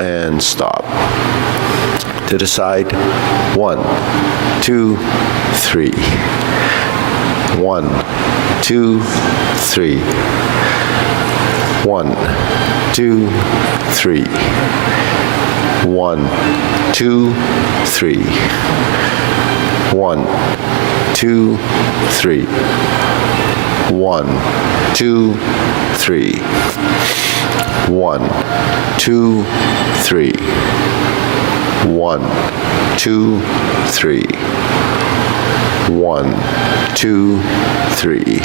and stop. To the side, 1, 2, 3. 1, 2, 3. 1, 2, 3. 1, 2, 3. 1, 2, 3. 1, 2, 3. 1, 2, 3. 1, 2, 3. 1, 2, 3.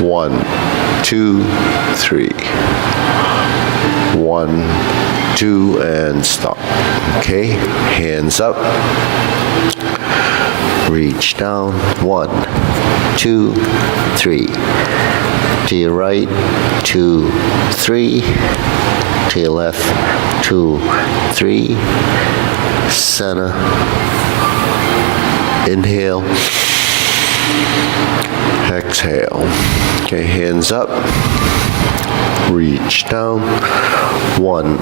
1, 2, 3. 1, 2, and stop. Okay, hands up. Reach down. 1, 2, 3. To your right, 2, 3. To your left, 2, 3. Center. Inhale. Exhale. Okay, hands up. Reach down. 1,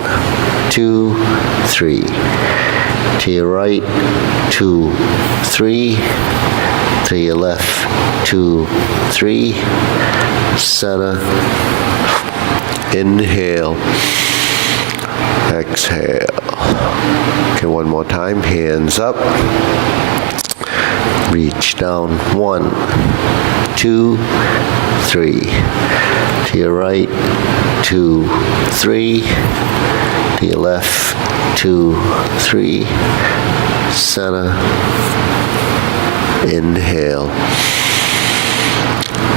2, 3. To your right, 2, 3. To your left, 2, 3. Center. Inhale. Exhale. Okay, one more time. Hands up. Reach down. 1, 2, 3. To your right, 2, 3. To your left, 2, 3. Center. Inhale.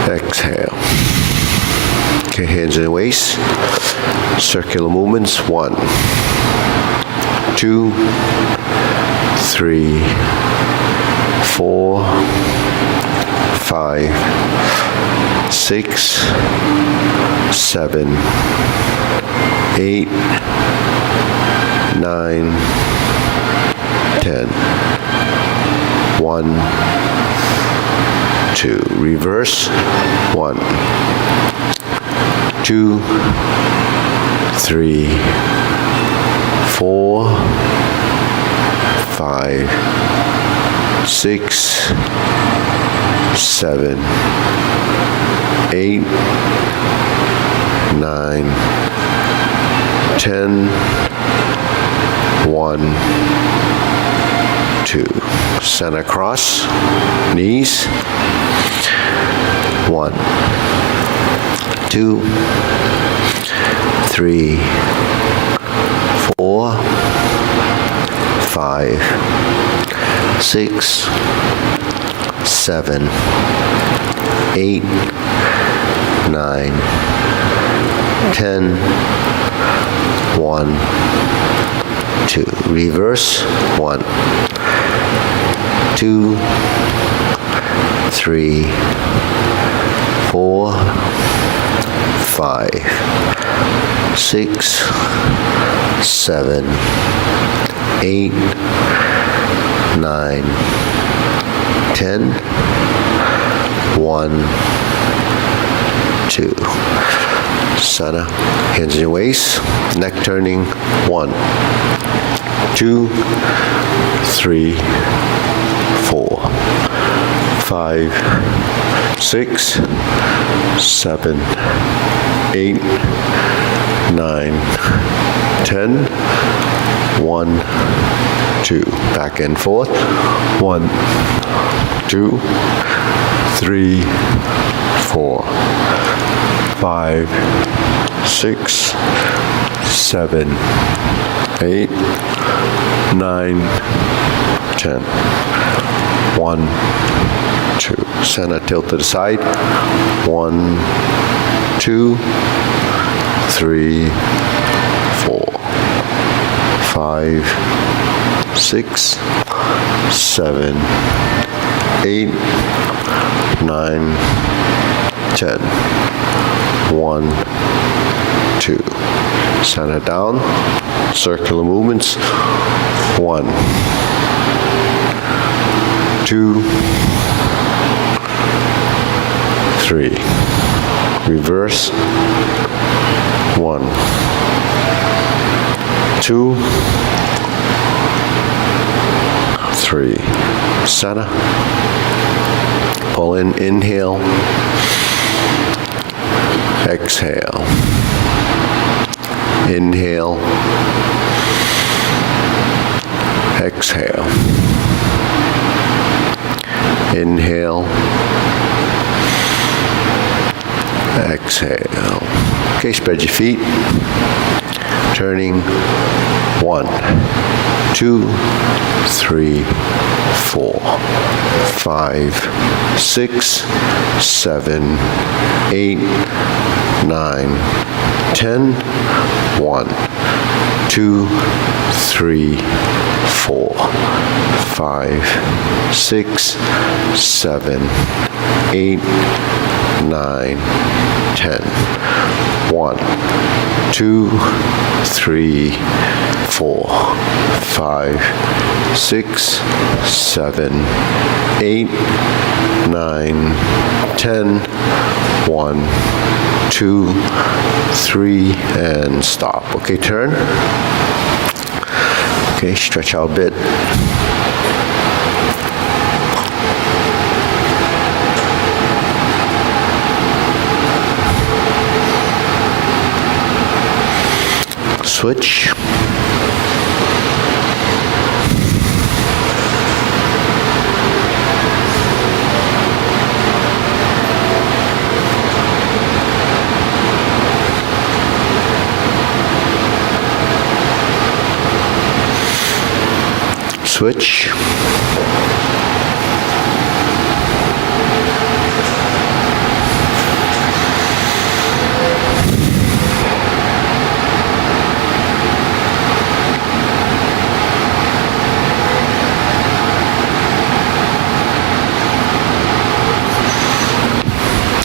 Exhale. Okay, hands in the waist. Circular movements. 1, 2, 3, 4, 5, 6, 7, 8, 9, 10. 1, 2. Reverse. 1, 2, 3, 4, 5, 6, 7, 8, 9, 10. 1, 2. Center cross. Knees. 1, 2, 3, 4, 5, 6, 7, 8, 9, 10. 1, 2. Reverse. 1, 2, 3, 4, 5, 6, 7, 8, 9, 10. 1, 2. Center. Hands in your waist. Neck turning. 1, 2, 3, 4, 5, 6, 7, 8, 9, 10. 1, 2. Back and forth. 1, 2, 3, 4, 5, 6, 7, 8, 9, 10. 1, 2. Center tilt to the side. 1, 2, 3, 4, 5, 6, 7, 8, 9, 10. 1, 2. Center down. Circular movements. 1, 2, 3. Reverse. 1, 2, 3. Center. Pull in, inhale. Exhale. Inhale. Exhale. Inhale. Exhale. Okay, spread your feet. Turning. 1, 2, 3, 4, 5, 6, 7, 8, 9, 10. 1, 2, 3, 4, 5, 6, 7, 8, 9, 10. 1, 2, 3, 4, 5, 6, 7, 8, 9, 10. 1, 2, 3, and stop. Okay, turn. Okay, stretch out a bit. Switch. Switch.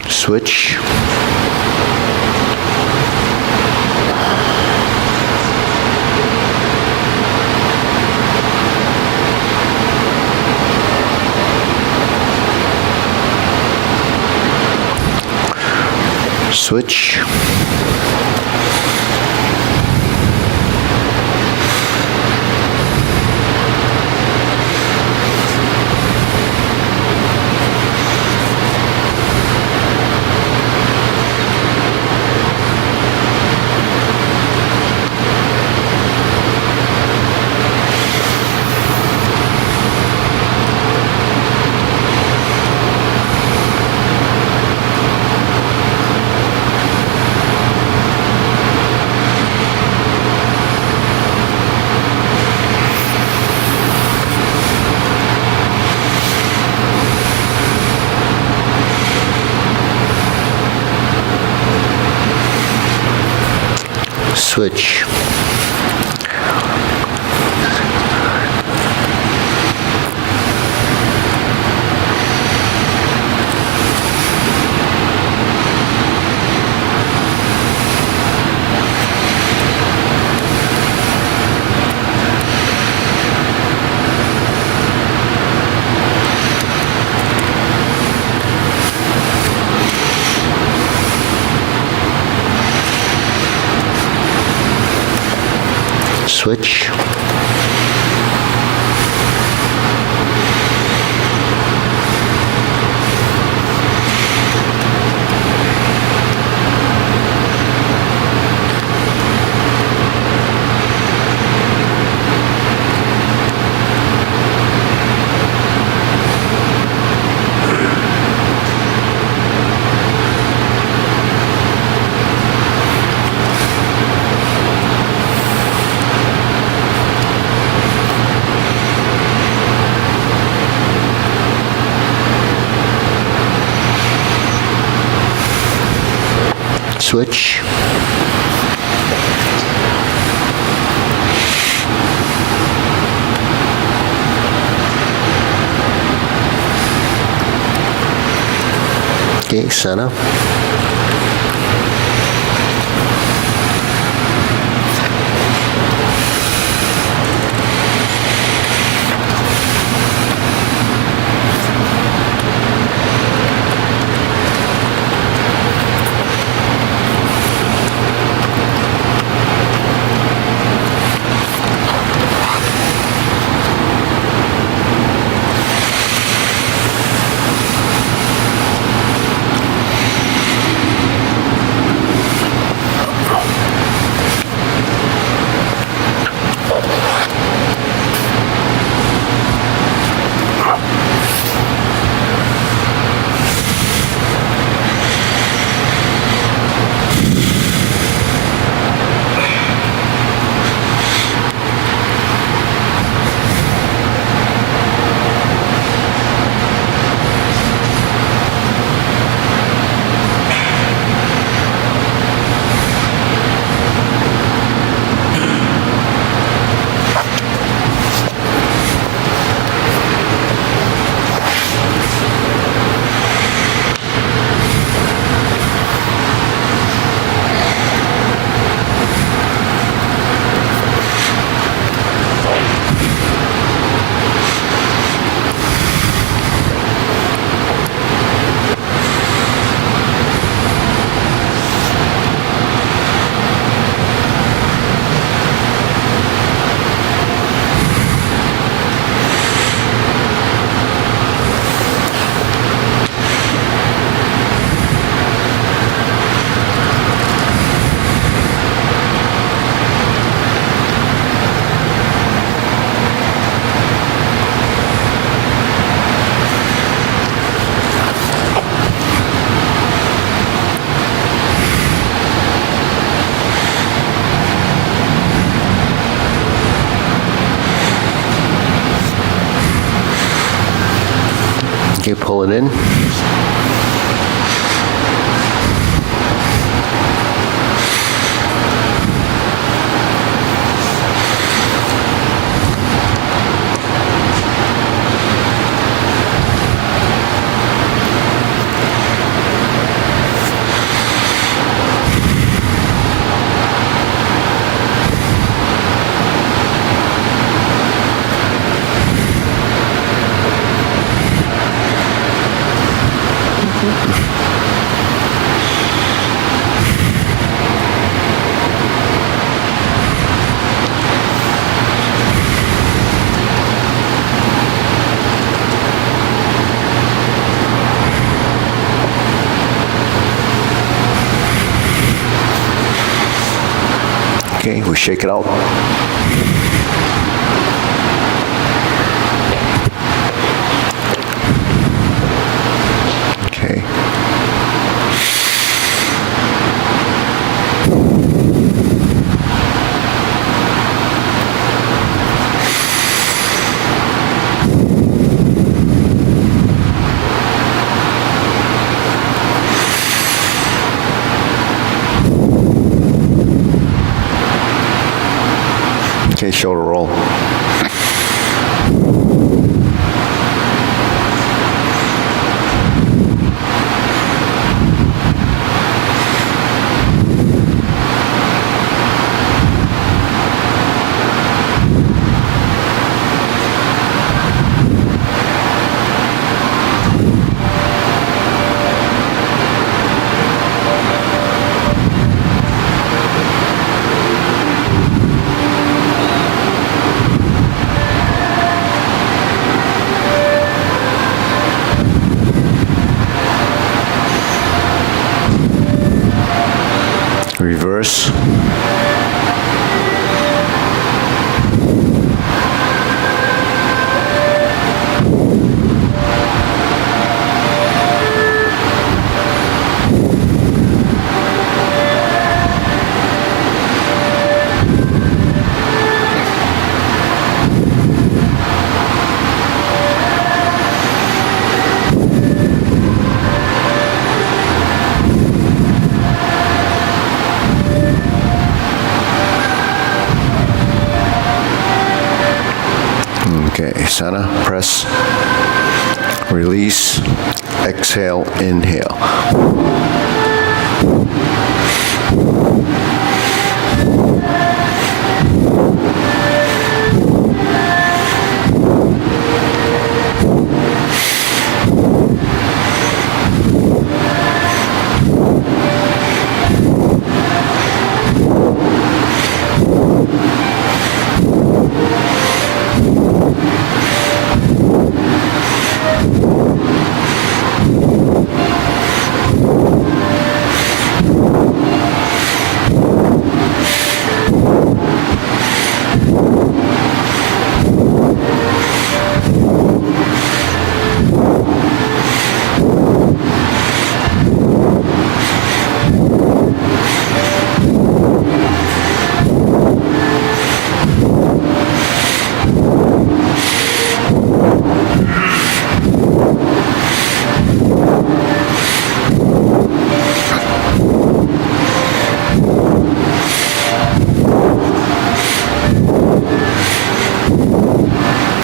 Switch. Switch. Switch. Switch. Switch. Okay, center. rolling in. Okay, we shake it out. Okay. Okay, shoulder roll. Reverse. Okay, center, press, release, exhale, inhale.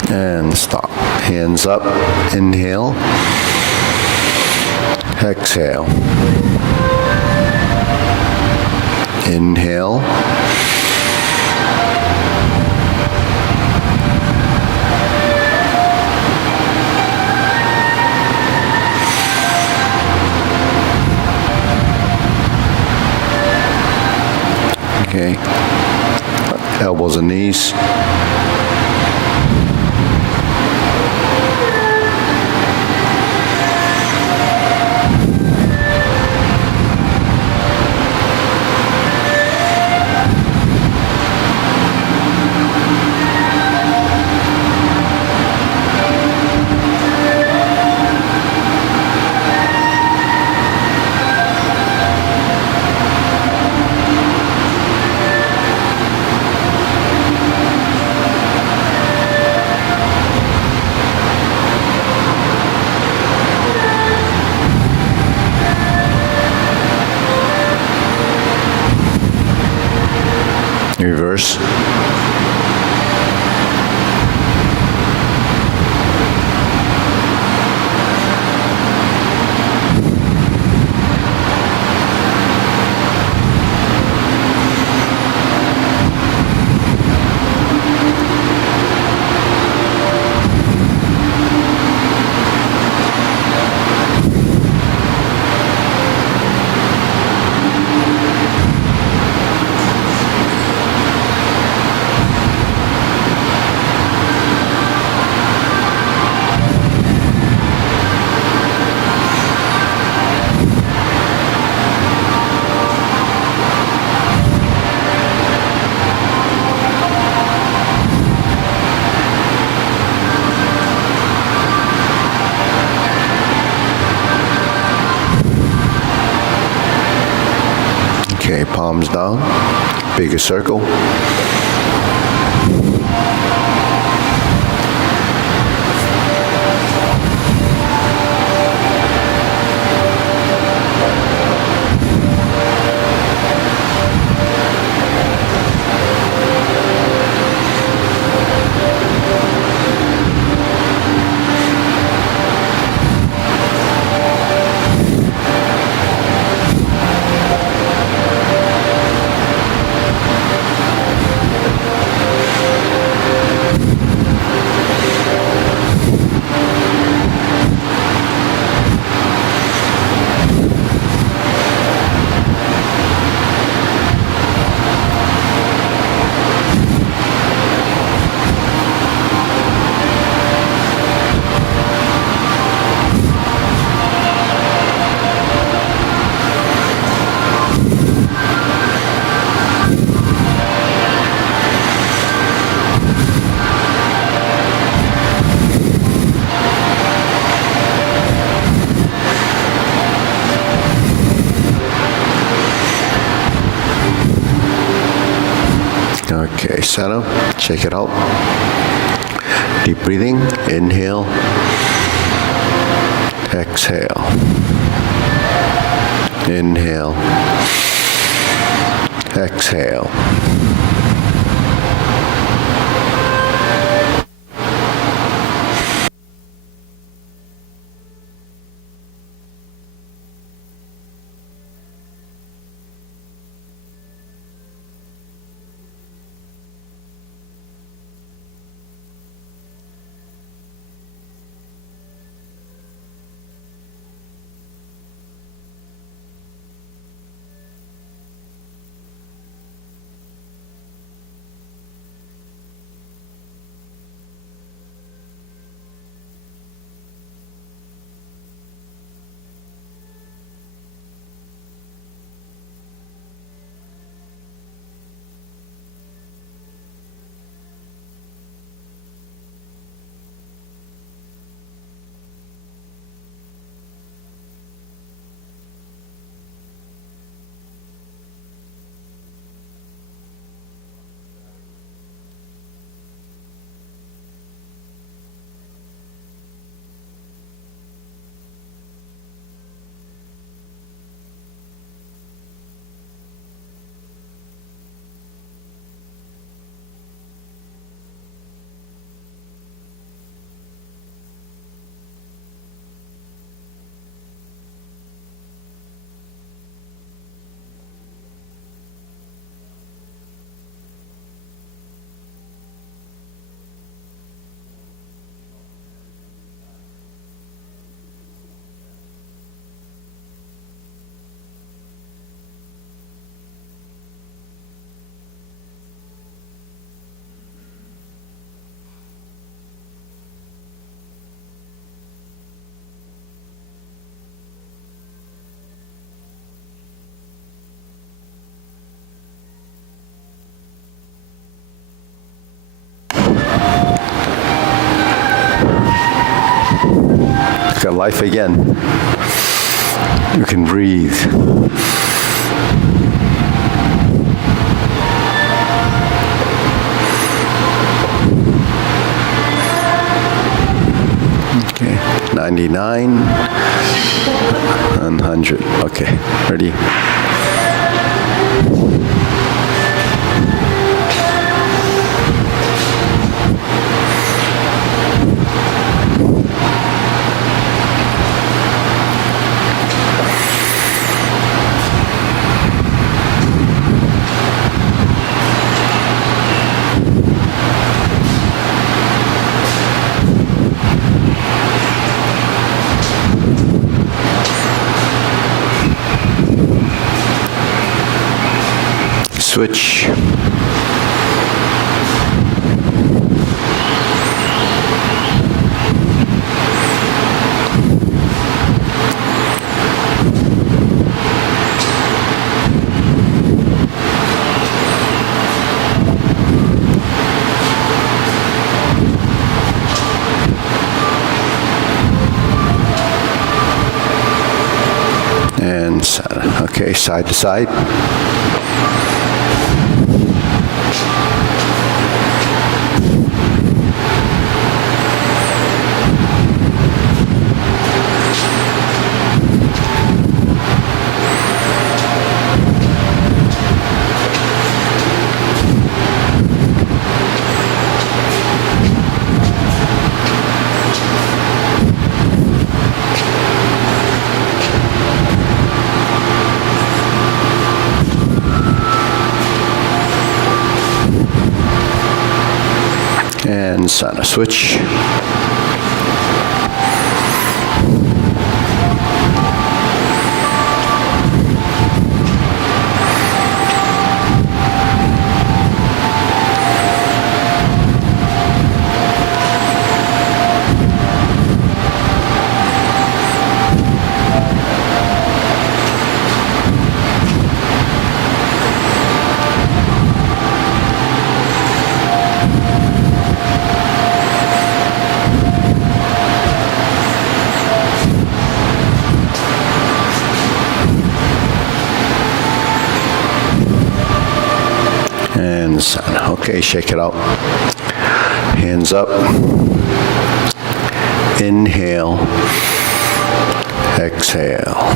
And stop. Hands up, inhale, exhale. Inhale. Okay. Elbows and knees. Okay, palms down, bigger circle. Okay, center, check it out. Deep breathing, inhale, exhale, inhale, exhale. Got life again. You can breathe. Okay, 99 and 100. Okay, ready? Switch. And okay, side to side. And sana switch. And sana. Okay, shake it out. Hands up. Inhale. Exhale.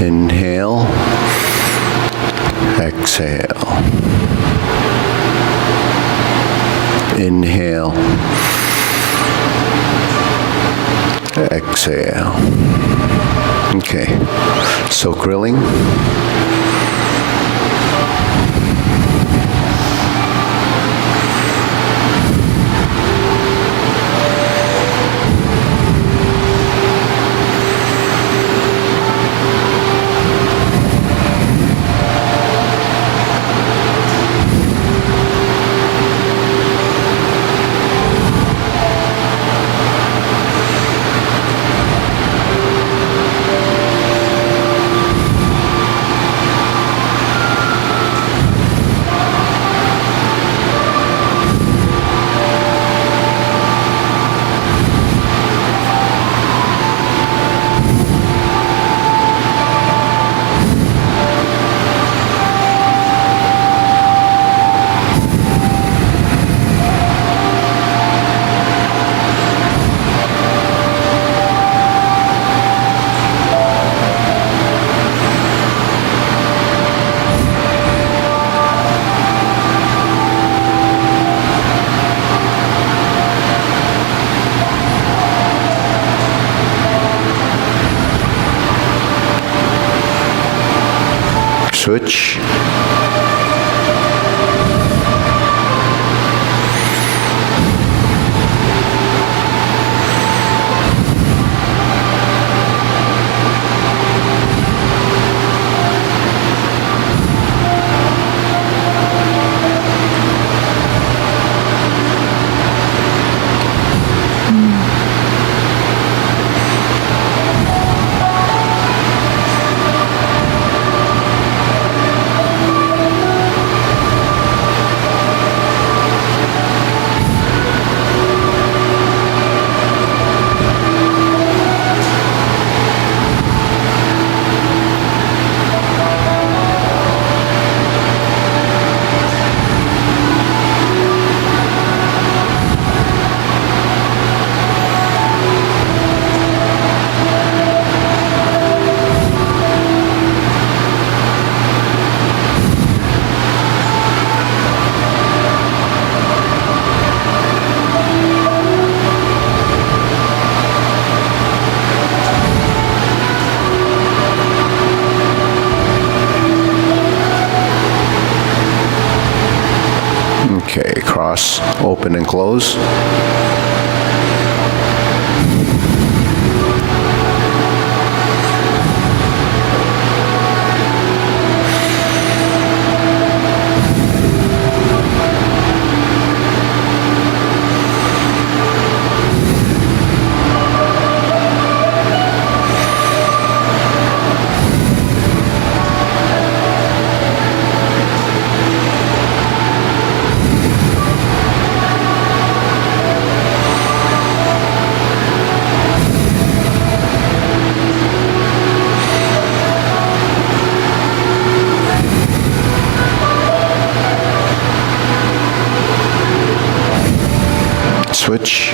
Inhale. Exhale. Inhale. Exhale. Okay. So grilling. Switch. Okay, cross, open and close. switch.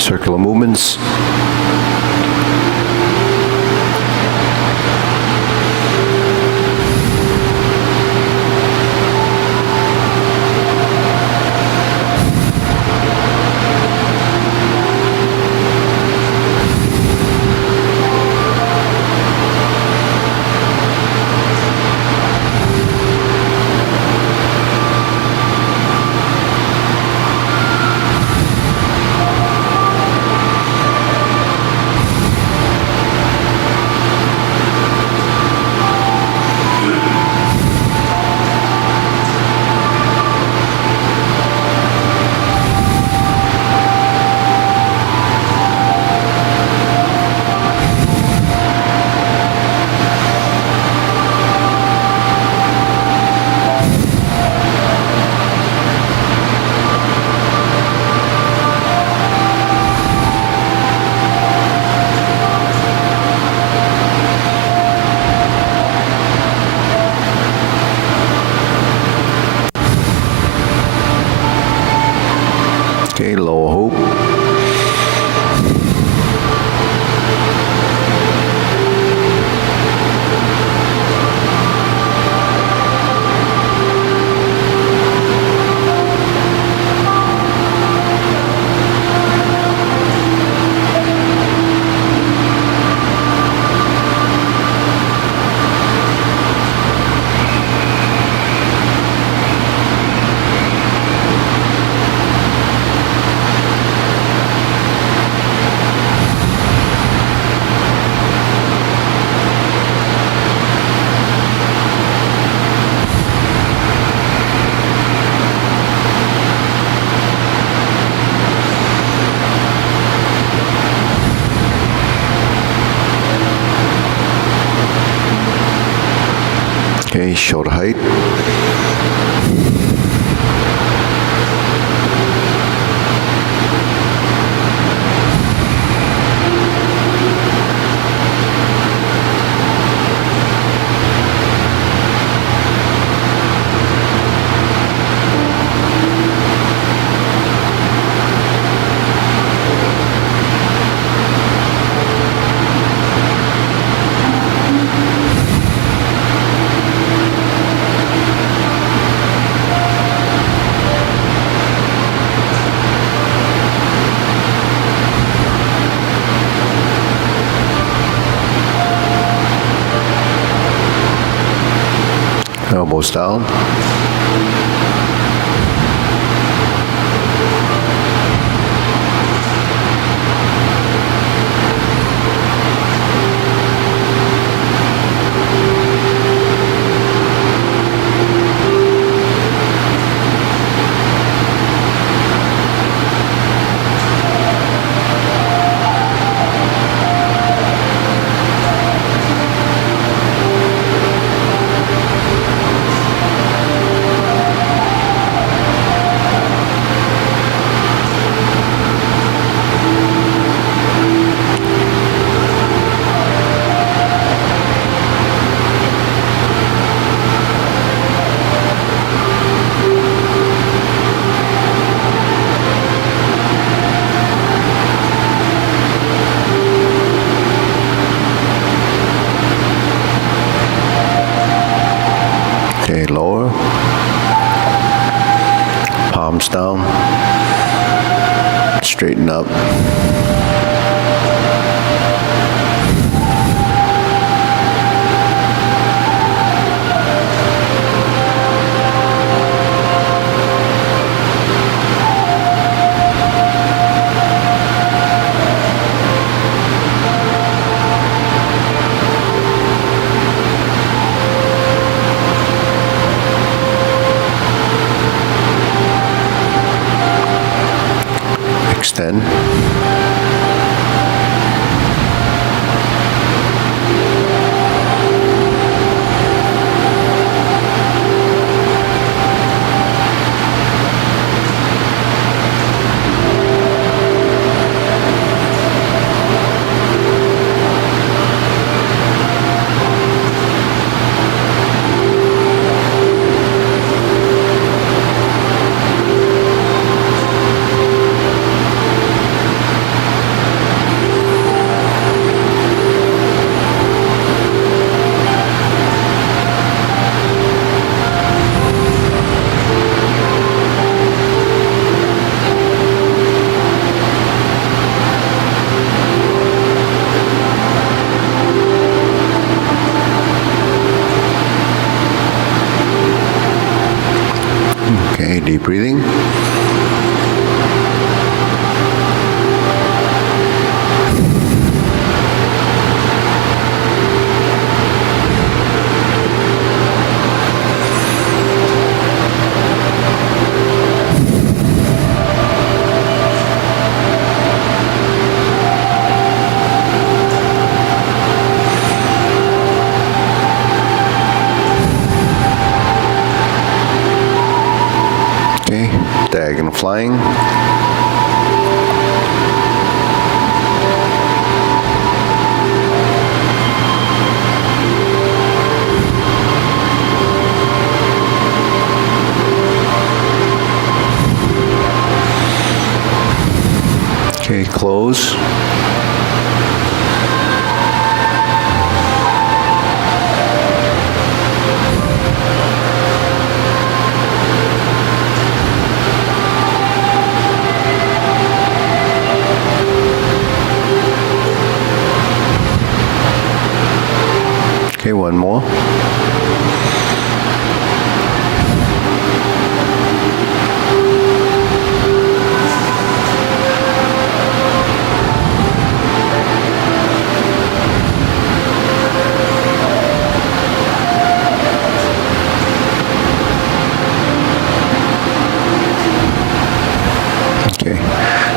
Circular movements. Okay, lower hoop. Okay, shoulder height. Elbows down. Okay, lower. Palms down. Straighten up. flying. Okay, close. Okay, one more.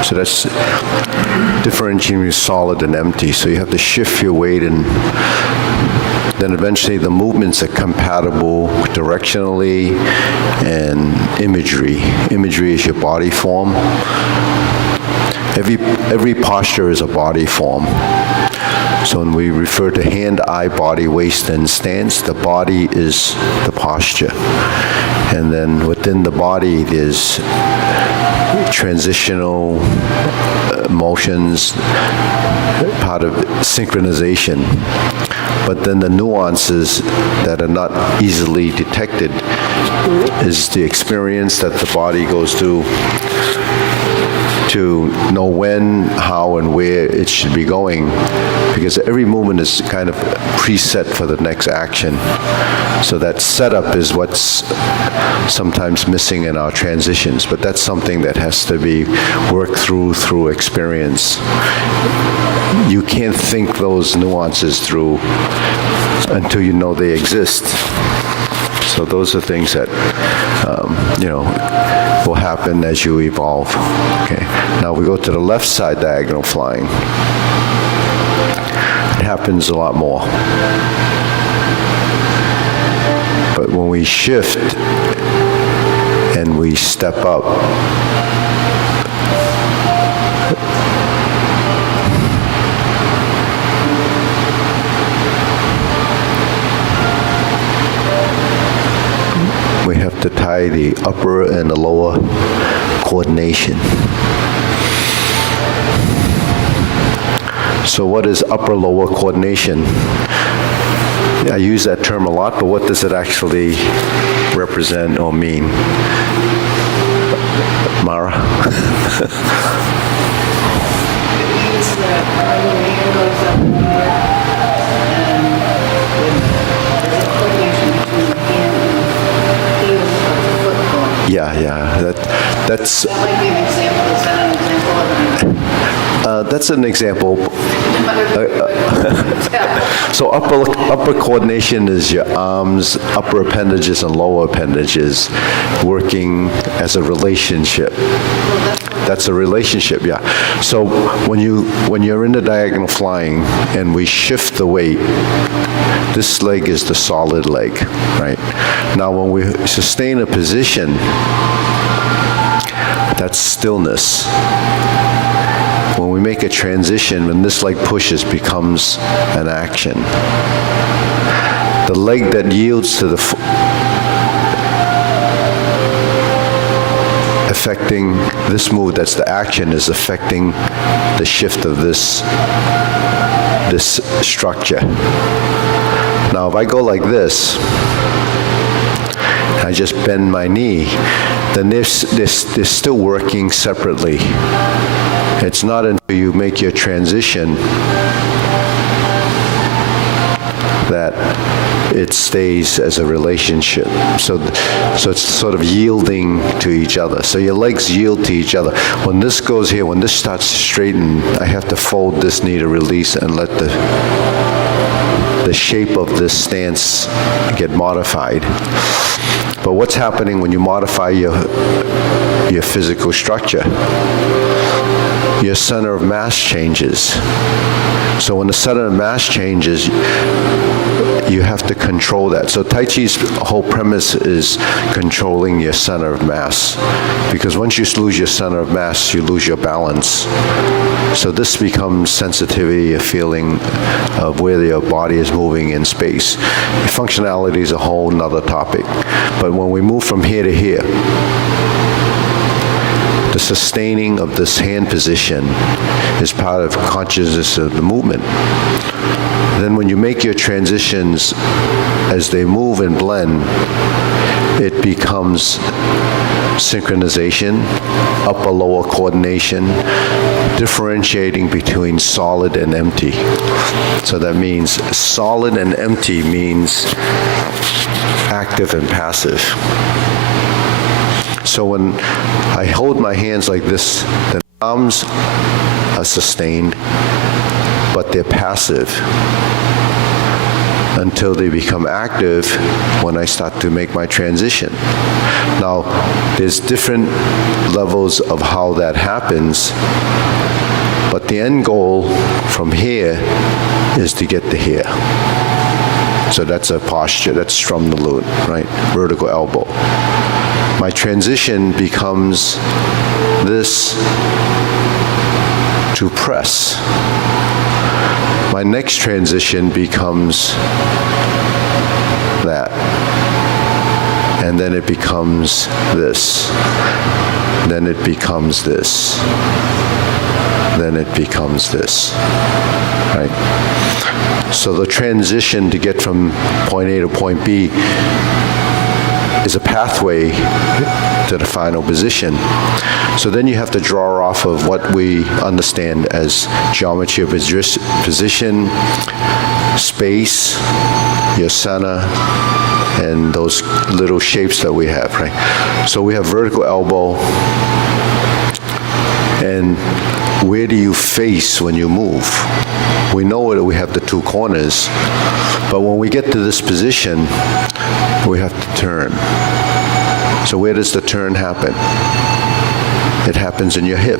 So that's differentiating solid and empty. So you have to shift your weight, and then eventually the movements are compatible directionally and imagery. Imagery is your body form. Every posture is a body form. So when we refer to hand, eye, body, waist, and stance, the body is the posture. And then within the body, there's transitional motions, part of synchronization. But then the nuances that are not easily detected is the experience that the body goes through to know when, how, and where it should be going, because every movement is kind of preset for the next action. So that setup is what's sometimes missing in our transitions, but that's something that has to be worked through experience. You can't think those nuances through until you know they exist. So those are things that, will happen as you evolve. Okay. Now we go to the left side diagonal flying. It happens a lot more. But when we shift and we step up, we have to tie the upper and the lower coordination. So what is upper-lower coordination? I use that term a lot, but what does it actually represent or mean? Mara? That's. That might be an example. Is that an example of it? That's an example. So upper coordination is your arms, upper appendages, and lower appendages working as a relationship. That's a relationship, yeah. So when you're in the diagonal flying and we shift the weight, this leg is the solid leg, right? Now when we sustain a position, that's stillness. When we make a transition, when this leg pushes, becomes an action. The leg that yields to the affecting this move, that's the action, is affecting the shift of this structure. Now if I go like this, I just bend my knee, then they're still working separately. It's not until you make your transition that it stays as a relationship. So it's sort of yielding to each other. So your legs yield to each other. When this goes here, when this starts to straighten, I have to fold this knee to release and let the shape of this stance get modified. But what's happening when you modify your physical structure? Your center of mass changes. So when the center of mass changes, you have to control that. So Tai Chi's whole premise is controlling your center of mass. Because once you lose your center of mass, you lose your balance. So this becomes sensitivity, a feeling of where your body is moving in space. Functionality is a whole nother topic. But when we move from here to here, the sustaining of this hand position is part of consciousness of the movement. Then when you make your transitions as they move and blend, it becomes synchronization, upper-lower coordination, differentiating between solid and empty. So that means solid and empty means active and passive. So when I hold my hands like this, the arms are sustained, but they're passive until they become active when I start to make my transition. Now, there's different levels of how that happens, but the end goal from here is to get to here. So that's a posture, that's strum the lute, right? Vertical elbow. My transition becomes this to press. My next transition becomes that. And then it becomes this. Then it becomes this. Then it becomes this, right? So the transition to get from point A to point B is a pathway to the final position. So then you have to draw off of what we understand as geometry of position, space, your center, and those little shapes that we have, right? So we have vertical elbow, and where do you face when you move? We know that we have the two corners, but when we get to this position, we have to turn. So where does the turn happen? It happens in your hip.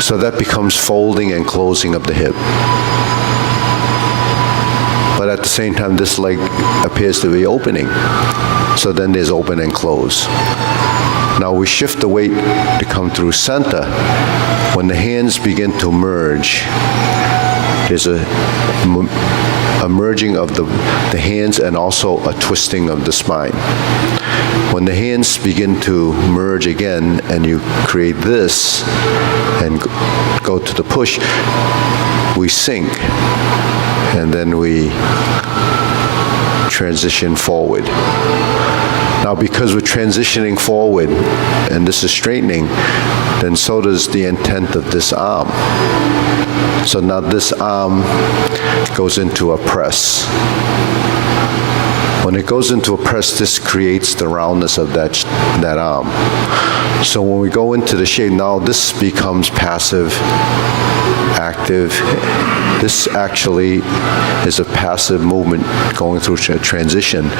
So that becomes folding and closing of the hip. But at the same time, this leg appears to be opening. So then there's open and close. Now we shift the weight to come through center. When the hands begin to merge, there's a merging of the hands and also a twisting of the spine. When the hands begin to merge again and you create this and go to the push, we sink and then we transition forward. Now, because we're transitioning forward and this is straightening, then so does the intent of this arm. So now this arm goes into a press. When it goes into a press, this creates the roundness of that arm. So when we go into the shape, now this becomes passive, active. This actually is a passive movement going through a transition.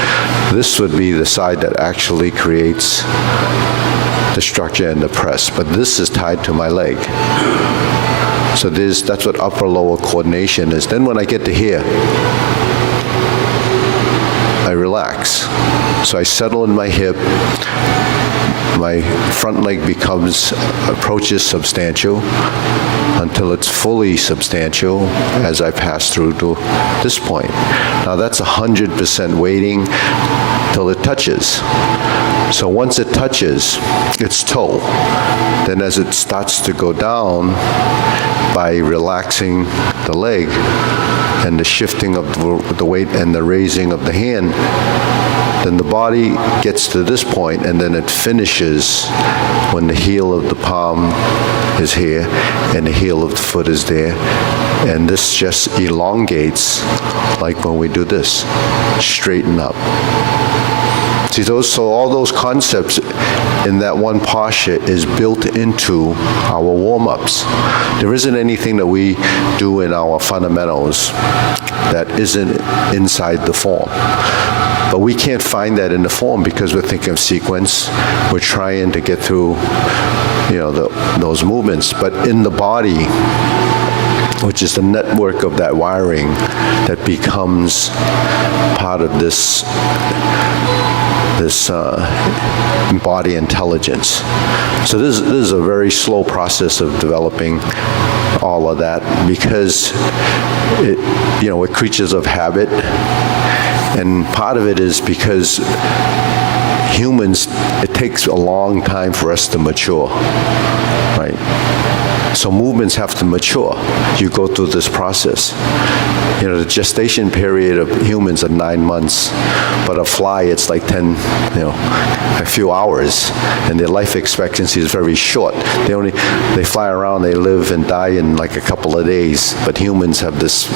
This would be the side that actually creates the structure and the press, but this is tied to my leg. So that's what upper-lower coordination is. Then when I get to here, I relax. So I settle in my hip. My front leg approaches substantial until it's fully substantial as I pass through to this point. Now that's 100% weighting till it touches. So once it touches, it's toe. Then as it starts to go down, by relaxing the leg and the shifting of the weight and the raising of the hand, then the body gets to this point and then it finishes when the heel of the palm is here and the heel of the foot is there. And this just elongates like when we do this, straighten up. See, so all those concepts in that one posture is built into our warm-ups. There isn't anything that we do in our fundamentals that isn't inside the form. But we can't find that in the form because we're thinking of sequence. We're trying to get through, those movements. But in the body, which is the network of that wiring that becomes part of this body intelligence. So this is a very slow process of developing all of that, because we're creatures of habit, and part of it is because humans, it takes a long time for us to mature, right? So movements have to mature. You go through this process. The gestation period of humans are 9 months, but a fly, it's like a few hours, and their life expectancy is very short. They fly around, they live and die in like a couple of days, but humans have this,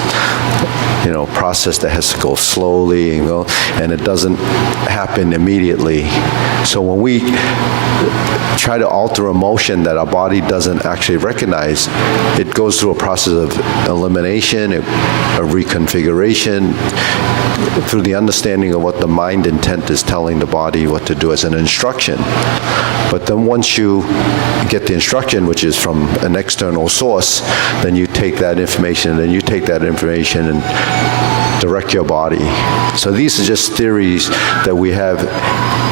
process that has to go slowly, and it doesn't happen immediately. So when we try to alter a motion that our body doesn't actually recognize, it goes through a process of elimination, a reconfiguration, through the understanding of what the mind intent is telling the body what to do as an instruction. But then once you get the instruction, which is from an external source, then you take that information, and direct your body. So these are just theories that we have,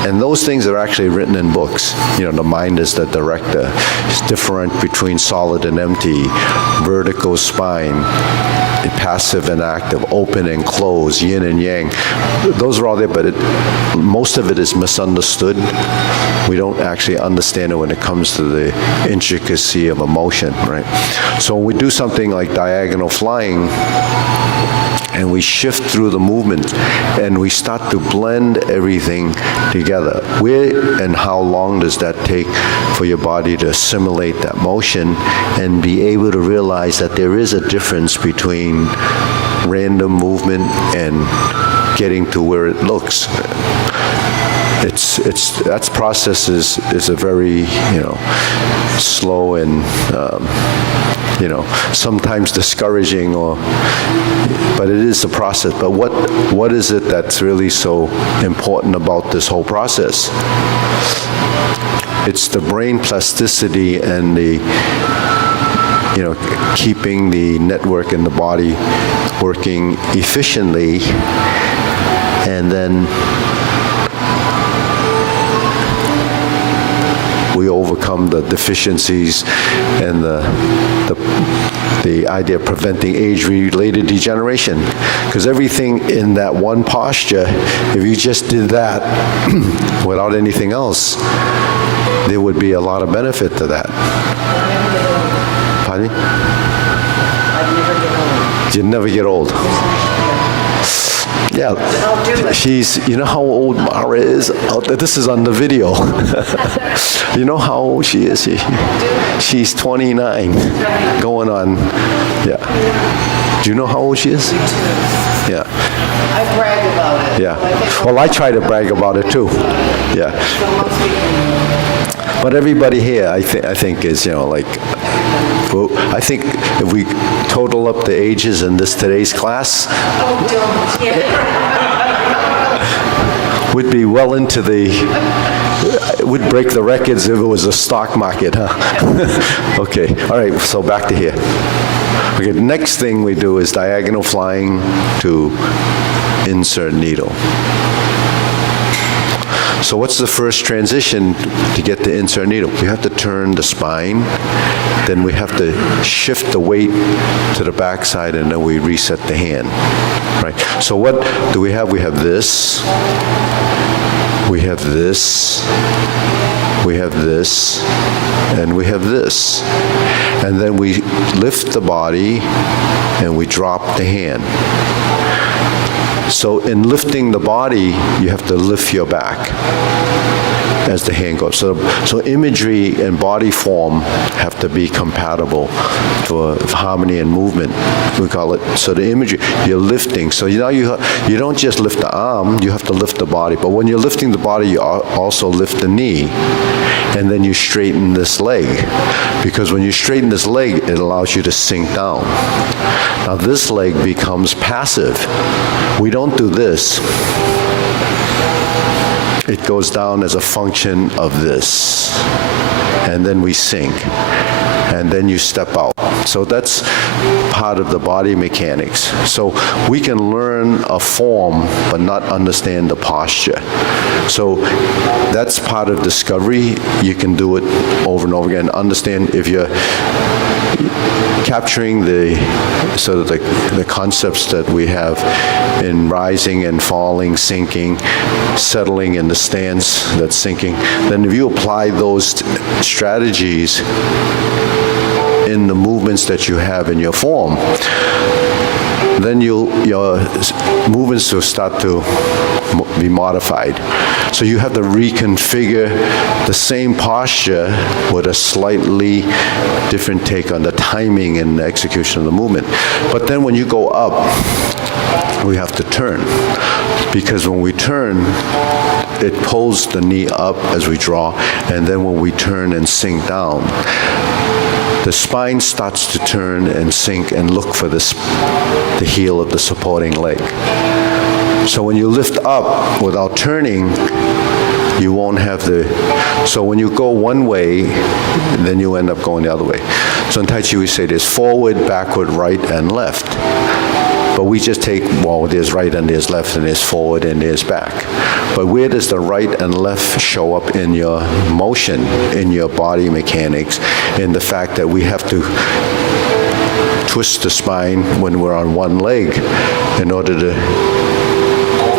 and those things are actually written in books. The mind is the director. It's different between solid and empty, vertical spine, passive and active, open and closed, yin and yang. Those are all there, but most of it is misunderstood. We don't actually understand it when it comes to the intricacy of emotion, right? So when we do something like diagonal flying, and we shift through the movement, and we start to blend everything together. Where and how long does that take for your body to assimilate that motion and be able to realize that there is a difference between random movement and getting to where it looks? That process is a very slow and sometimes discouraging, but it is a process. But what is it that's really so important about this whole process? It's the brain plasticity and the keeping the network in the body working efficiently, and then we overcome the deficiencies and the idea of preventing age-related degeneration. Because everything in that one posture, if you just did that without anything else, there would be a lot of benefit to that. Pardon? You'd never get old. Yeah, she's, how old Mara is? This is on the video. You know how old she is? She's 29, going on, yeah. Do you know how old she is? Yeah. I brag about it. Yeah. Well, I try to brag about it too. Yeah. But everybody here, I think is, well, I think if we total up the ages in today's class, we'd be well into we'd break the records if it was a stock market, huh? Okay, all right, so back to here. Okay, the next thing we do is diagonal flying to insert needle. So what's the first transition to get the insert needle? We have to turn the spine, then we have to shift the weight to the backside, and then we reset the hand, right? So what do we have? We have this, we have this, we have this, and we have this. And then we lift the body and we drop the hand. So in lifting the body, you have to lift your back as the hand goes. So imagery and body form have to be compatible for harmony and movement, we call it. So the imagery, you're lifting. So now you don't just lift the arm, you have to lift the body. But when you're lifting the body, you also lift the knee. And then you straighten this leg. Because when you straighten this leg, it allows you to sink down. Now this leg becomes passive. We don't do this. It goes down as a function of this. And then we sink. And then you step out. So that's part of the body mechanics. So we can learn a form but not understand the posture. So that's part of discovery. You can do it over and over again. Understand if you're capturing the sort of the concepts that we have in rising and falling, sinking, settling in the stance that's sinking, then if you apply those strategies in the movements that you have in your form, then your movements will start to be modified. So you have to reconfigure the same posture with a slightly different take on the timing and the execution of the movement. But then when you go up, we have to turn. Because when we turn, it pulls the knee up as we draw, and then when we turn and sink down, the spine starts to turn and sink and look for the heel of the supporting leg. So when you lift up without turning, you won't have so when you go one way, then you end up going the other way. So in Tai Chi we say there's forward, backward, right, and left. But we just take, well, there's right and there's left and there's forward and there's back. But where does the right and left show up in your motion, in your body mechanics, in the fact that we have to twist the spine when we're on one leg in order to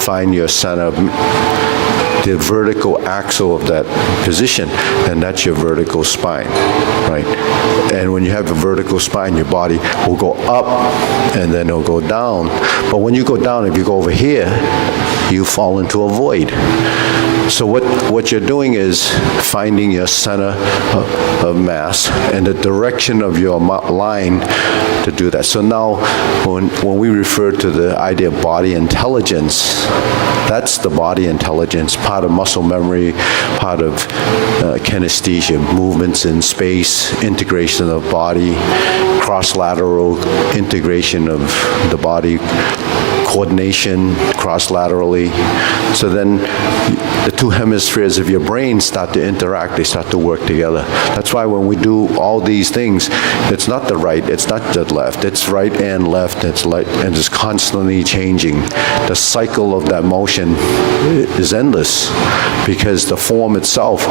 find your center, the vertical axle of that position, and that's your vertical spine, right? And when you have a vertical spine, your body will go up and then it'll go down. But when you go down, if you go over here, you fall into a void. So what you're doing is finding your center of mass and the direction of your line to do that. So now when we refer to the idea of body intelligence, that's the body intelligence, part of muscle memory, part of kinesthesia, movements in space, integration of body, cross-lateral integration of the body, coordination cross-laterally. So then the two hemispheres of your brain start to interact, they start to work together. That's why when we do all these things, it's not the right, it's not the left, it's right and left, and it's constantly changing. The cycle of that motion is endless because the form itself,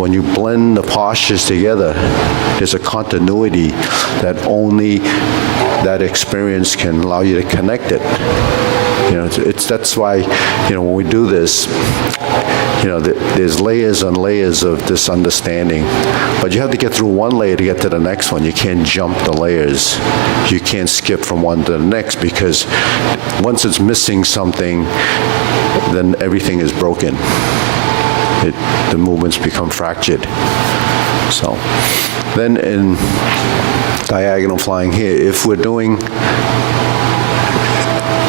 when you blend the postures together, there's a continuity that only that experience can allow you to connect it. You know, that's why, you know, when we do this, you know, there's layers and layers of this understanding, but you have to get through one layer to get to the next one. You can't jump the layers. You can't skip from one to the next, because once it's missing something, then everything is broken. The movements become fractured. So then in diagonal flying here, if we're doing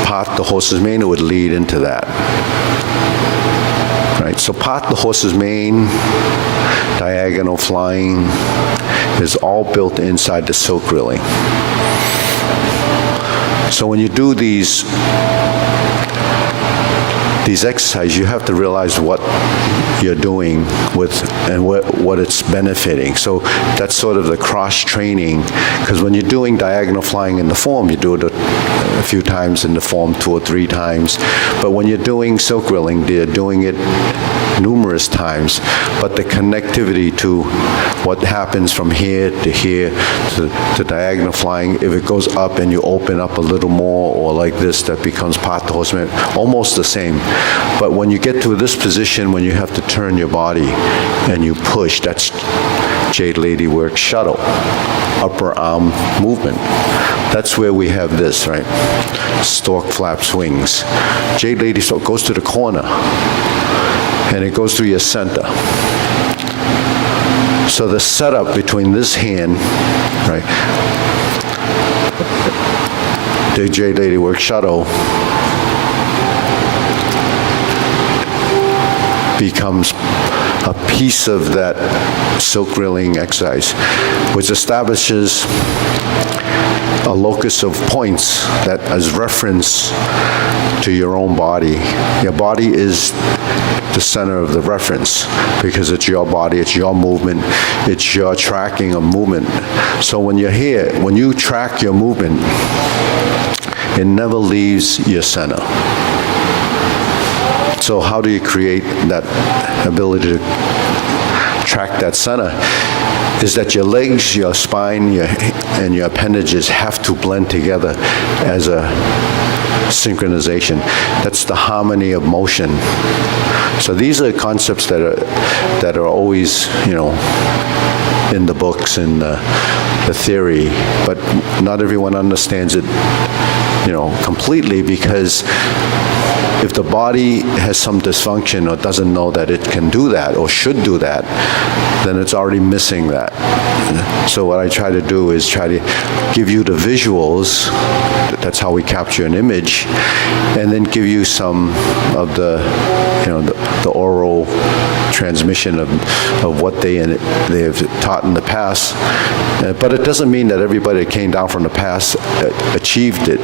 path the horse's mane, it would lead into that. Right, so path the horse's mane, diagonal flying is all built inside the silk rilling. So when you do these exercises, you have to realize what you're doing with and what it's benefiting. So that's sort of the cross-training, because when you're doing diagonal flying in the form, you do it a few times in the form, 2 or 3 times. But when you're doing silk rilling, they're doing it numerous times. But the connectivity to what happens from here to diagonal flying, if it goes up and you open up a little more, or like this, that becomes path the horseman, almost the same. But when you get to this position, when you have to turn your body and you push, that's Jade Lady work shuttle, upper arm movement. That's where we have this, right? Stork flap swings. Jade Lady goes to the corner and it goes through your center. So the setup between this hand, right, the Jade Lady work shuttle, becomes a piece of that silk rilling exercise, which establishes a locus of points that as reference to your own body. Your body is the center of the reference, because it's your body, it's your movement, it's your tracking of movement. So when you're here, when you track your movement, it never leaves your center. So how do you create that ability to track that center? Is that your legs, your spine, and your appendages have to blend together as a synchronization. That's the harmony of motion. So these are concepts that are always, in the books and the theory, but not everyone understands it, completely, because if the body has some dysfunction or doesn't know that it can do that or should do that, then it's already missing that. So what I try to do is try to give you the visuals, that's how we capture an image, and then give you some of the oral transmission of what they have taught in the past. But it doesn't mean that everybody that came down from the past achieved it,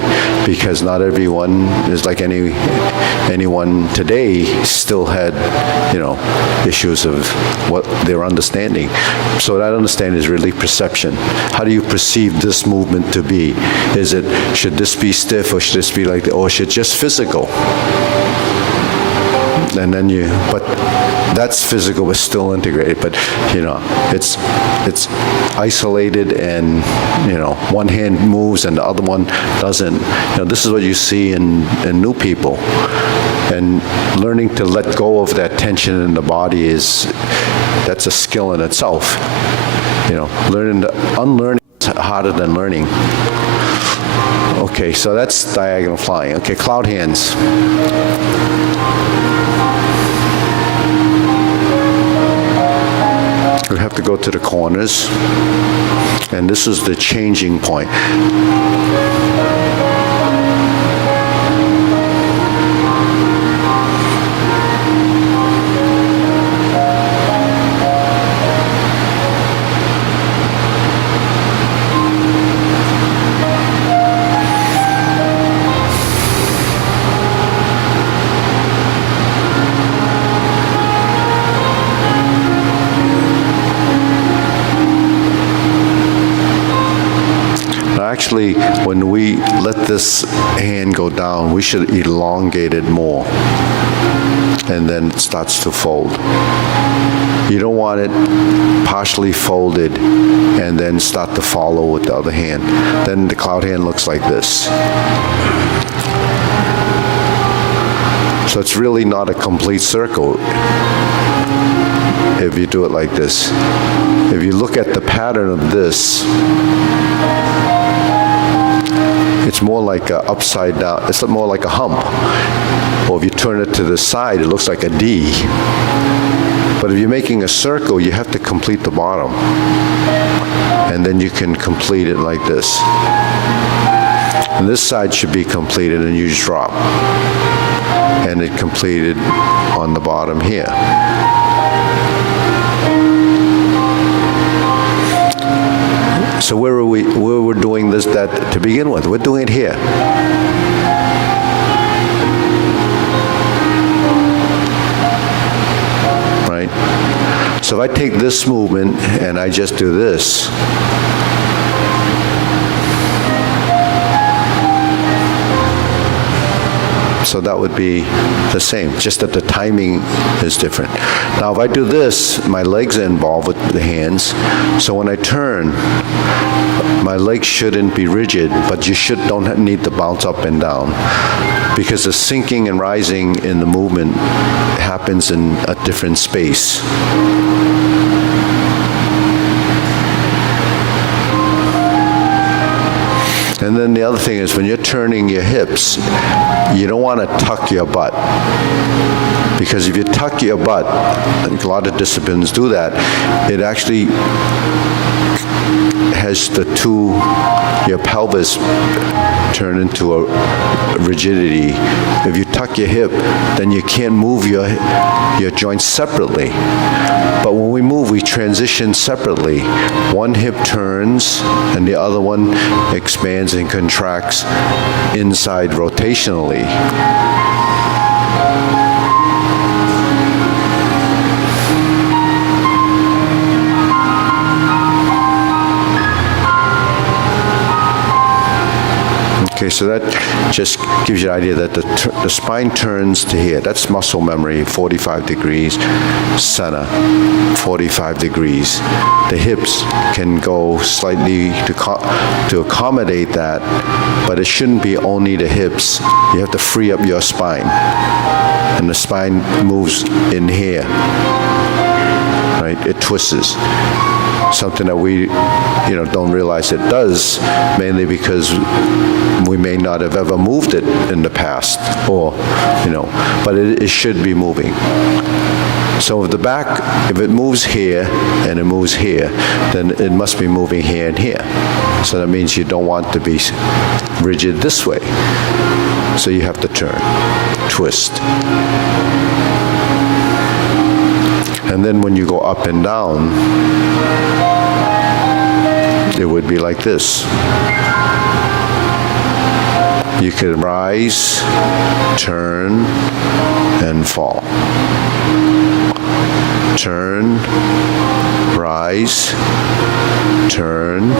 because not everyone is like anyone today still had, issues of what their understanding. So that understanding is really perception. How do you perceive this movement to be? Should this be stiff, or should this be like, or should it just physical? And then but that's physical but still integrated, but it's isolated, and one hand moves and the other one doesn't. This is what you see in new people, and learning to let go of that tension in the body that's a skill in itself. Unlearning is harder than learning. Okay, so that's diagonal flying. Okay, cloud hands. We have to go to the corners, and this is the changing point. Actually, when we let this hand go down, we should elongate it more, and then it starts to fold. You don't want it partially folded and then start to follow with the other hand. Then the cloud hand looks like this. So it's really not a complete circle if you do it like this. If you look at the pattern of this, it's more like a upside down, it's more like a hump. Or if you turn it to the side, it looks like a D. But if you're making a circle, you have to complete the bottom. And then you can complete it like this. And this side should be completed, and you just drop. And it completed on the bottom here. So where we're doing that to begin with? We're doing it here. Right? So if I take this movement and I just do this, so that would be the same, just that the timing is different. Now, if I do this, my legs are involved with the hands, so when I turn, my legs shouldn't be rigid, but you don't need to bounce up and down, because the sinking and rising in the movement happens in a different space. And then the other thing is, when you're turning your hips, you don't want to tuck your butt. Because if you tuck your butt, and a lot of disciplines do that, it actually has your pelvis turn into a rigidity. If you tuck your hip, then you can't move your joints separately. But when we move, we transition separately. One hip turns, and the other one expands and contracts inside rotationally. Okay, so that just gives you an idea that the spine turns to here. That's muscle memory, 45 degrees, center, 45 degrees. The hips can go slightly to accommodate that, but it shouldn't be only the hips. You have to free up your spine. And the spine moves in here, right? It twists. Something that we, don't realize it does, mainly because we may not have ever moved it in the past, or, but it should be moving. So if the back, if it moves here and it moves here, then it must be moving here and here. So that means you don't want to be rigid this way. So you have to turn, twist. And then when you go up and down, it would be like this. You could rise, turn, and fall. Turn, rise, turn,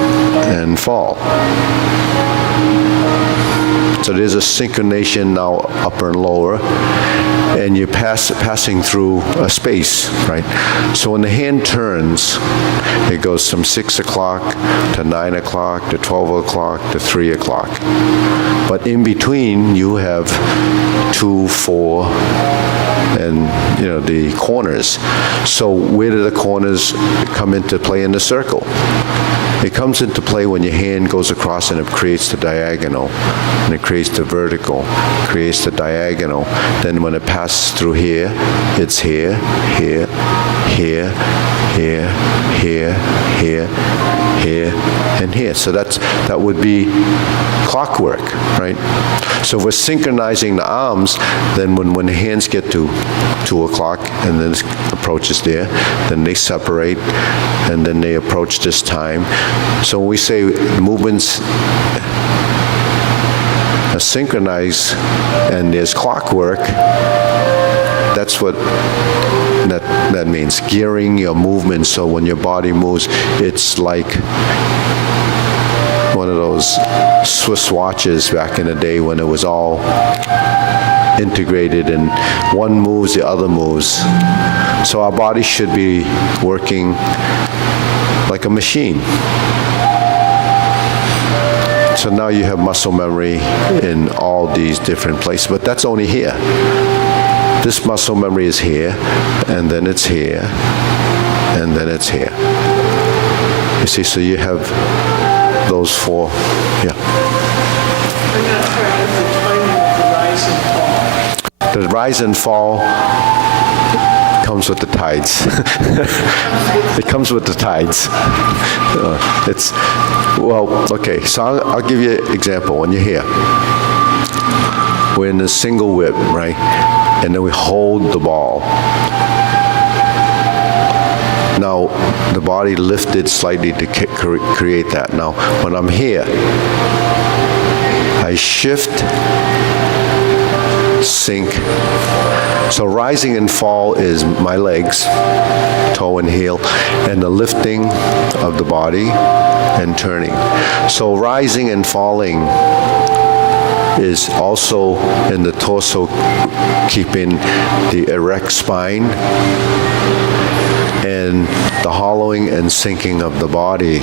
and fall. So there's a synchronization now, upper and lower, and you're passing through a space, right? So when the hand turns, it goes from 6 o'clock to 9 o'clock to 12 o'clock to 3 o'clock. But in between, you have 2, 4, and the corners. So where do the corners come into play in the circle? It comes into play when your hand goes across and it creates the diagonal, and it creates the vertical, creates the diagonal. Then when it passes through here, it's here, here, here, here, here, here, here, and here. So that would be clockwork, right? So if we're synchronizing the arms, then when the hands get to 2 o'clock and then it approaches there, then they separate and then they approach this time. So when we say movements are synchronized and there's clockwork, that's what that means. Gearing your movement so when your body moves, it's like one of those Swiss watches back in the day when it was all integrated and one moves, the other moves. So our body should be working like a machine. So now you have muscle memory in all these different places, but that's only here. This muscle memory is here, and then it's here, and then it's here. You see, so you have those 4, yeah. I'm not sure I have the timing of the rise and fall. The rise and fall comes with the tides. It comes with the tides. Okay, so I'll give you an example. When you're here, we're in a single whip, right? And then we hold the ball. Now, the body lifted slightly to create that. Now, when I'm here, I shift, sink. So rising and fall is my legs, toe and heel, and the lifting of the body and turning. So rising and falling is also in the torso, keeping the erect spine and the hollowing and sinking of the body,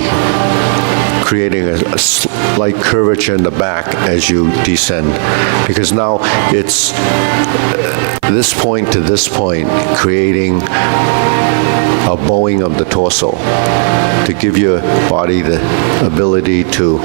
creating a slight curvature in the back as you descend. Because now it's this point to this point, creating a bowing of the torso to give your body the ability to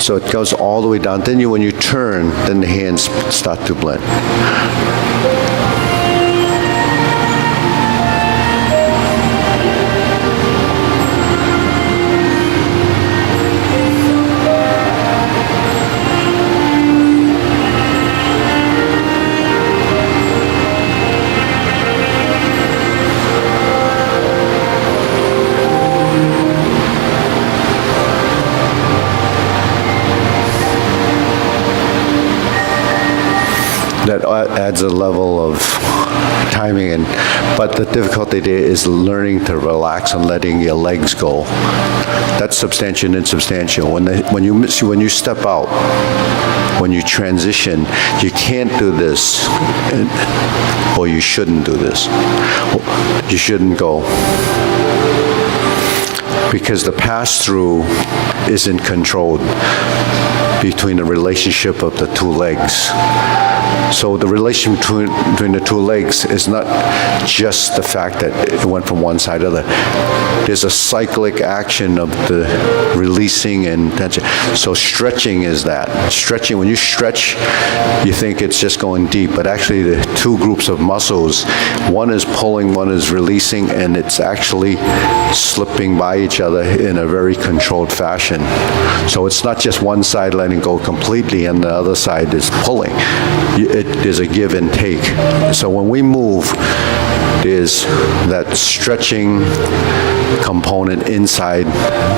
so it goes all the way down. Then when you turn, then the hands start to blend. adds a level of timing, but the difficulty there is learning to relax and letting your legs go. That's substantial and insubstantial. When you step out, when you transition, you can't do this, or you shouldn't do this. You shouldn't go. Because the pass-through isn't controlled between the relationship of the two legs. So the relation between the two legs is not just the fact that it went from one side to the other. There's a cyclic action of the releasing and tension. So stretching is that. Stretching, when you stretch, you think it's just going deep, but actually the two groups of muscles, one is pulling, one is releasing, and it's actually slipping by each other in a very controlled fashion. So it's not just one side letting go completely and the other side is pulling. There's a give and take. So when we move, there's that stretching component inside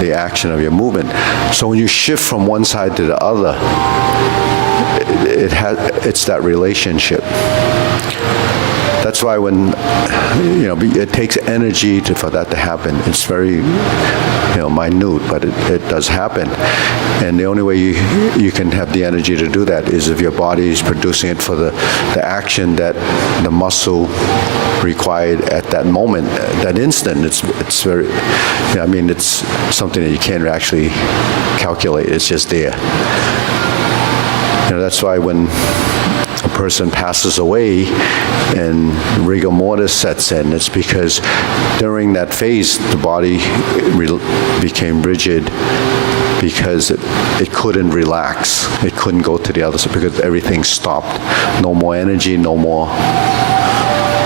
the action of your movement. So when you shift from one side to the other, it's that relationship. That's why when, it takes energy for that to happen. It's very, minute, but it does happen. And the only way you can have the energy to do that is if your body is producing it for the action that the muscle required at that moment, that instant. It's very, it's something that you can't actually calculate. It's just there. That's why when a person passes away and rigor mortis sets in, it's because during that phase the body became rigid because it couldn't relax. It couldn't go to the other side because everything stopped. No more energy, no more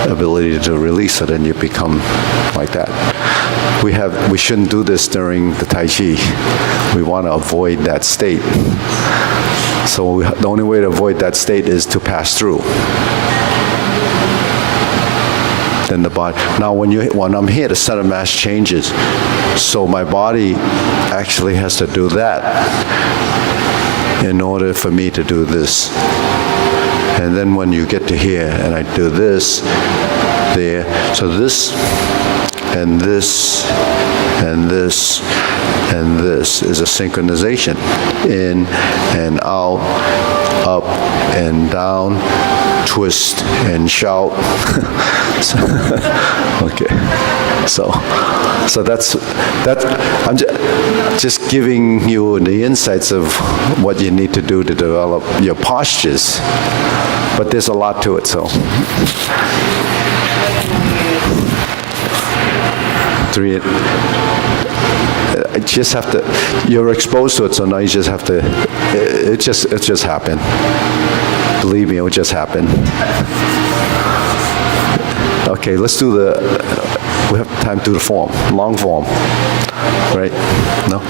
ability to release it, and you become like that. We shouldn't do this during the Tai Chi. We want to avoid that state. So the only way to avoid that state is to pass through. Then the body. Now when I'm here, the center of mass changes. So my body actually has to do that in order for me to do this. And then when you get to here, and I do this, there, so this, and this, and this, and this is a synchronization. In and out, up and down, twist and shout. Okay, so that's I'm just giving you the insights of what you need to do to develop your postures, but there's a lot to it. So I just have to, you're exposed to it, so now you just have to, it just happened. Believe me, it would just happen. Okay, let's do we have time to do the form, long form, right? No?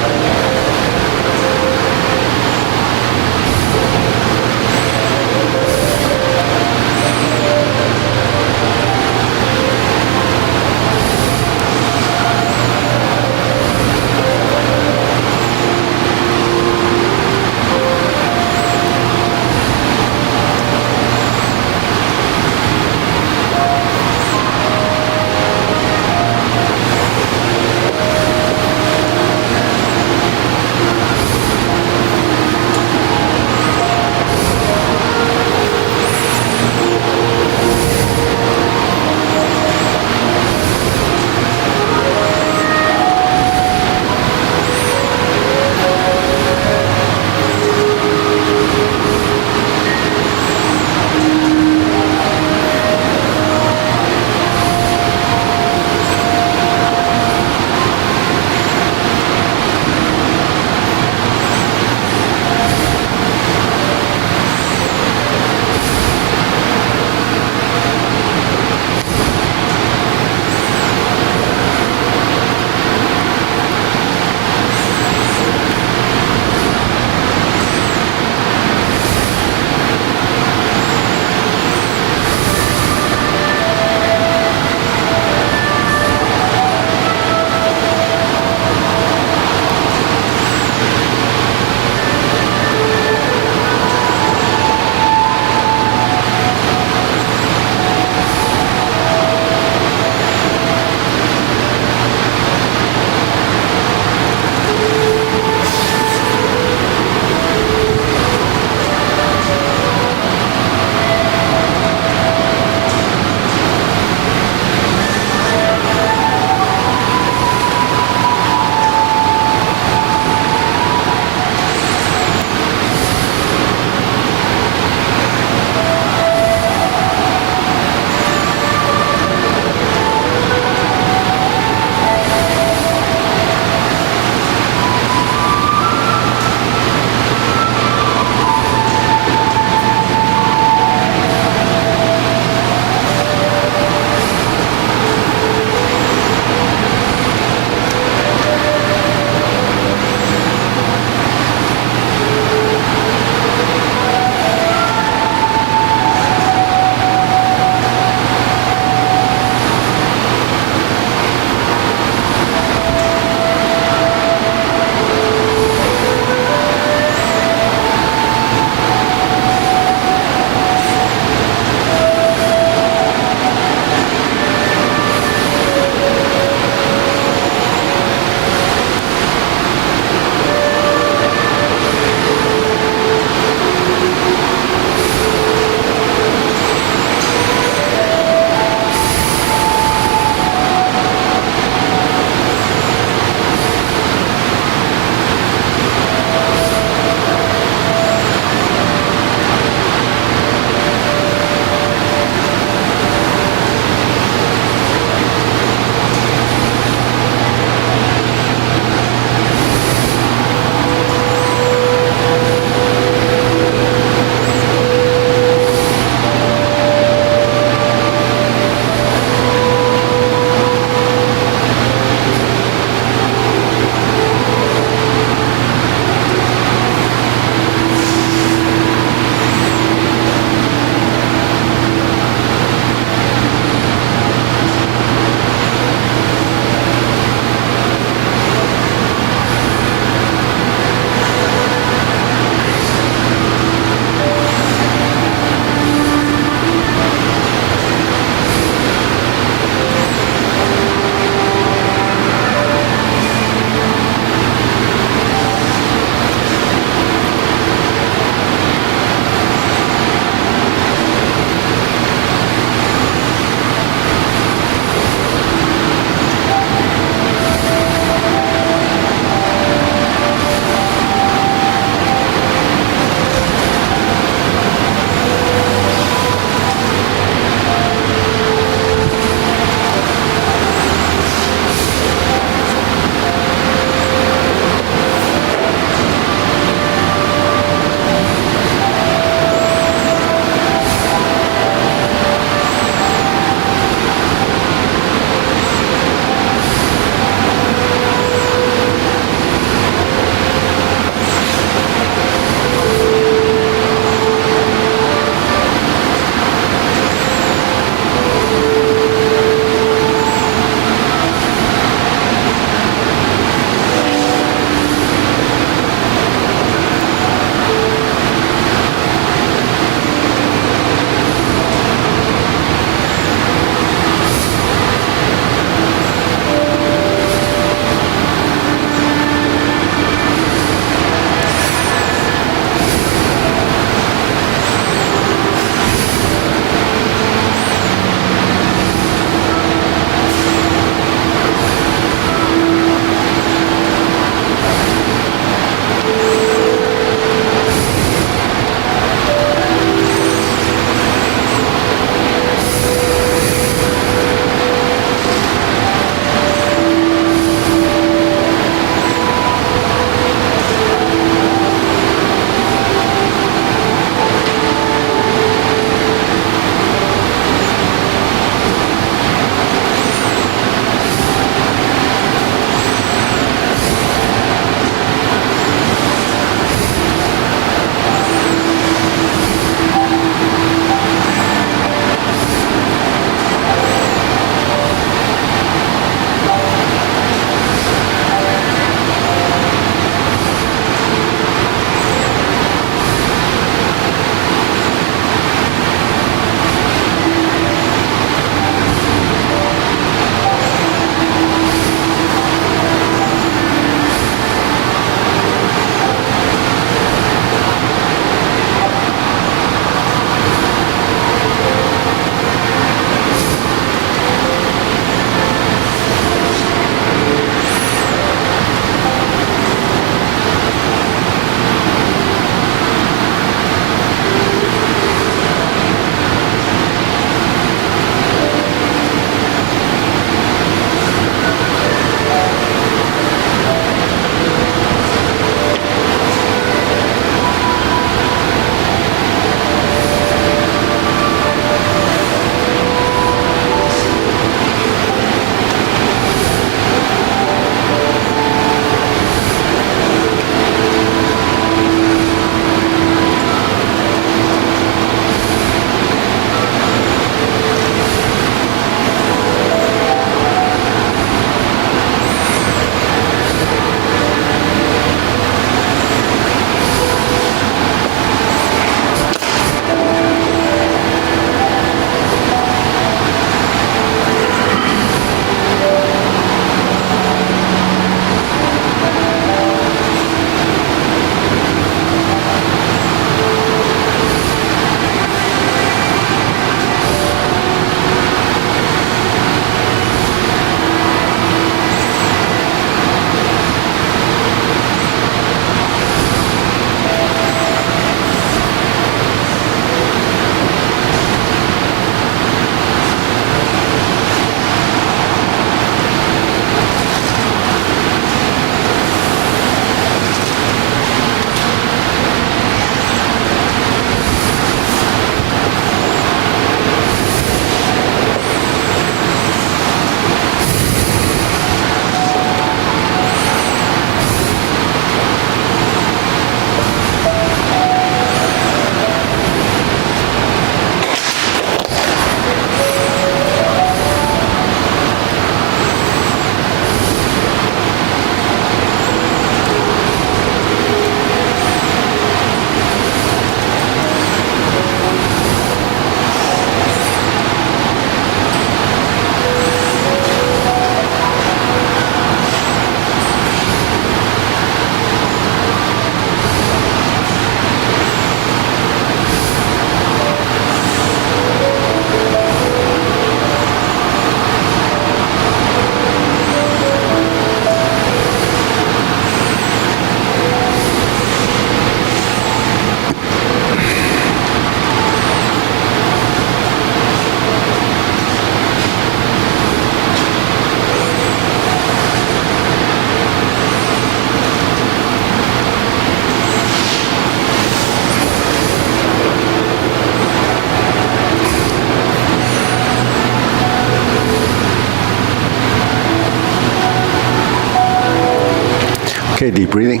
Okay, deep breathing.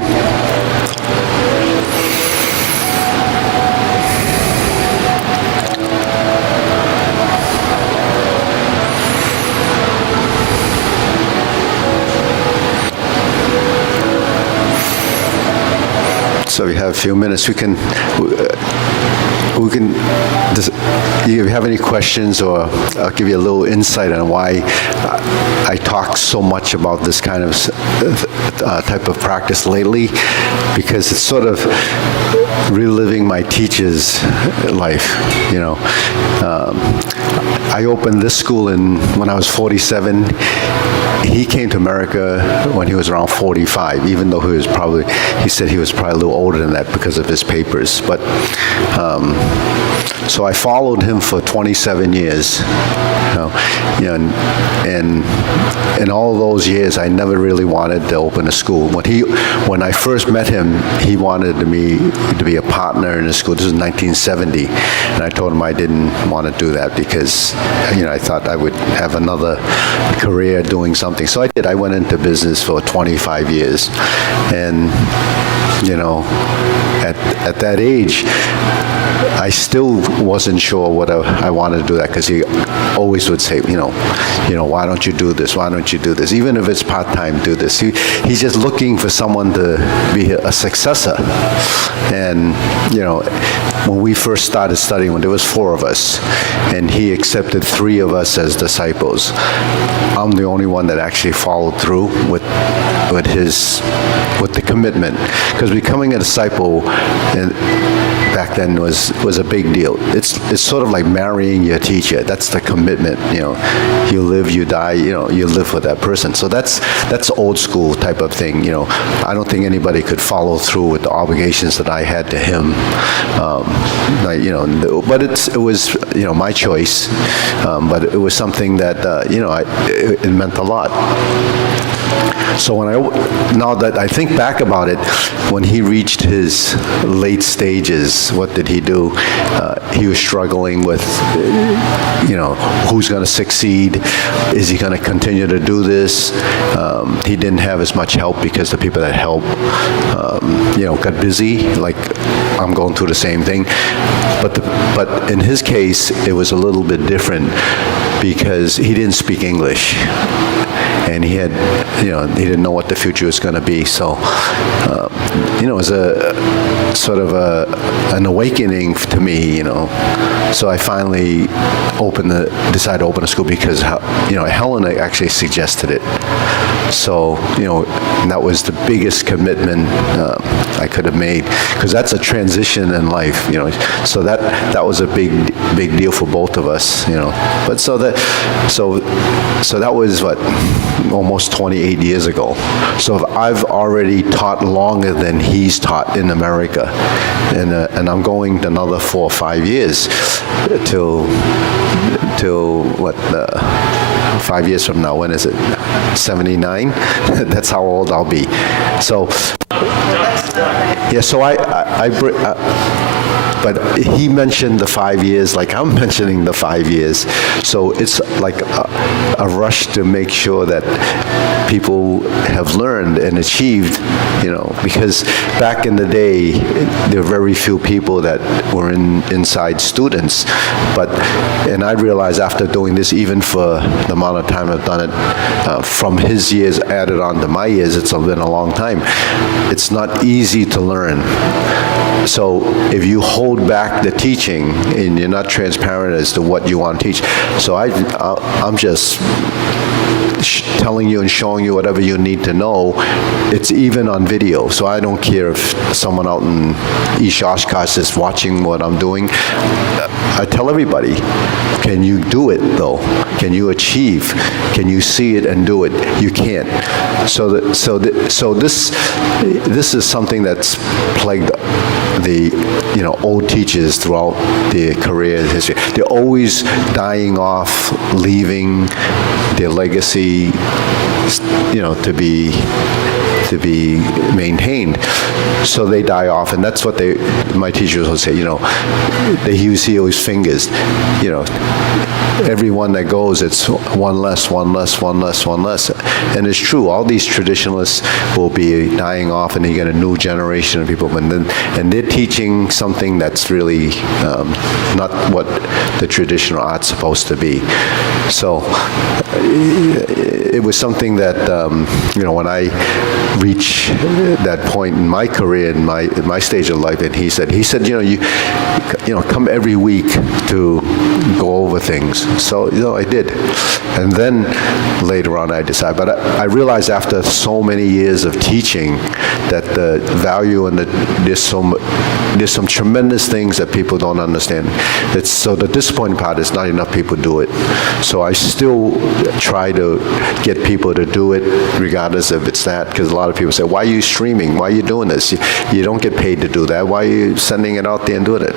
So we have a few minutes. We can. If you have any questions, or I'll give you a little insight on why I talk so much about this kind of type of practice lately, because it's sort of reliving my teacher's life, you know. I opened this school when I was 47. He came to America when he was around 45, even though he said he was probably a little older than that because of his papers. But so I followed him for 27 years. And in all those years, I never really wanted to open a school. When I first met him, he wanted me to be a partner in the school. This was 1970, and I told him I didn't want to do that because, I thought I would have another career doing something. So I did. I went into business for 25 years, and at that age, I still wasn't sure what I wanted to do that, because he always would say, why don't you do this? Why don't you do this? Even if it's part-time, do this. He's just looking for someone to be a successor. And, when we first started studying, when there was 4 of us, and he accepted 3 of us as disciples, I'm the only one that actually followed through with the commitment. Because becoming a disciple back then was a big deal. It's sort of like marrying your teacher. That's the commitment. You live, you die. You live for that person. So that's old school type of thing. I don't think anybody could follow through with the obligations that I had to him. But it was my choice. But it was something that it meant a lot. So now that I think back about it, when he reached his late stages, what did he do? He was struggling with, who's going to succeed? Is he going to continue to do this? He didn't have as much help because the people that helped, got busy. Like I'm going through the same thing, but in his case, it was a little bit different because he didn't speak English. And he didn't know what the future was going to be. So, it was a sort of an awakening to me, So I finally decided to open a school because, Helena actually suggested it. So, that was the biggest commitment I could have made, because that's a transition in life, So that was a big deal for both of us, But so that was what, almost 28 years ago. So I've already taught longer than he's taught in America, and I'm going another 4 or 5 years till what? 5 years from now. When is it? 79. That's how old I'll be. So yeah. So but he mentioned the 5 years like I'm mentioning the 5 years. So it's like a rush to make sure that people have learned and achieved, because back in the day, there were very few people that were inside students. And I realized after doing this, even for the amount of time I've done it, from his years added on to my years, it's been a long time. It's not easy to learn. So if you hold back the teaching and you're not transparent as to what you want to teach, so I'm just telling you and showing you whatever you need to know. It's even on video, so I don't care if someone out in East Oshkosh is watching what I'm doing. I tell everybody, can you do it though? Can you achieve? Can you see it and do it? You can't. So this is something that's plagued the old teachers throughout their career history. They're always dying off, leaving their legacy, to be maintained. so they die off, and that's what my teachers would say, he always fingers, every one that goes, it's one less, one less, one less, one less. And it's true, all these traditionalists will be dying off, and you get a new generation of people, and they're teaching something that's really not what the traditional art's supposed to be. So it was something that, when I reached that point in my career, in my stage of life, and he said, you come every week to go over things. So, I did. And then later on I decided, but I realized after so many years of teaching that the value and there's some tremendous things that people don't understand. So the disappointing part is not enough people do it. So I still try to get people to do it regardless if it's that, because a lot of people say, why are you streaming? Why are you doing this? You don't get paid to do that. Why are you sending it out there and doing it?